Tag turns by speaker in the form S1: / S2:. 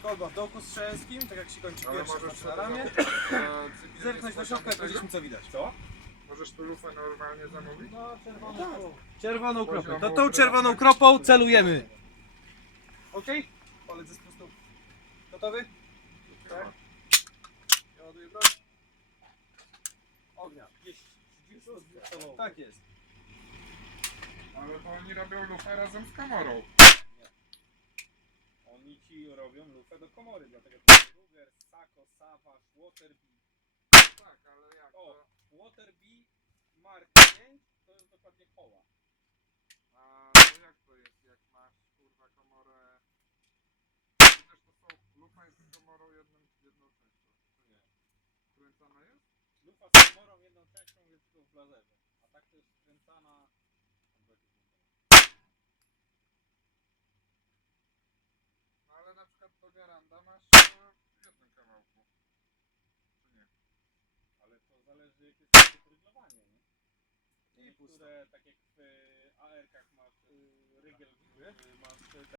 S1: kolba w dołku strzeleńskim, tak jak się kończy
S2: Ale
S1: pierwszy
S2: możesz
S1: na ramię. Zerknąć do środka i powiedzieć mi co widać. Co?
S2: Możesz tu lufę normalnie zamówić?
S1: No, czerwoną kropę. To
S2: Poziomu
S1: tą czerwoną kropą celujemy. Okej? Palec ze spustu. Gotowy? Tak. Ja ładuję broń. Ognia. Tak jest.
S2: Ale to oni robią lufę razem z kamorą.
S1: Oni ci robią lufę do komory, dlatego to jest Ruger, Sako, Savage, Waterbee.
S2: Tak, ale jak
S1: O,
S2: to?
S1: Waterbee Mark 5 to jest dokładnie koła.
S2: A to jak to jest, jak masz kurwa komorę? Przecież to są lufa jest z komorą jedną częścią, czy nie? Skręcana jest?
S1: Lufa z komorą jedną częścią jest tylko w blazerze, a tak to jest skręcana.
S2: No ale na przykład do garanda masz w jednym kawałku. Czy nie?
S1: Ale to zależy jakie jest wytrygowanie, nie? Niektóre, tak jak w AR-kach masz rygiel, masz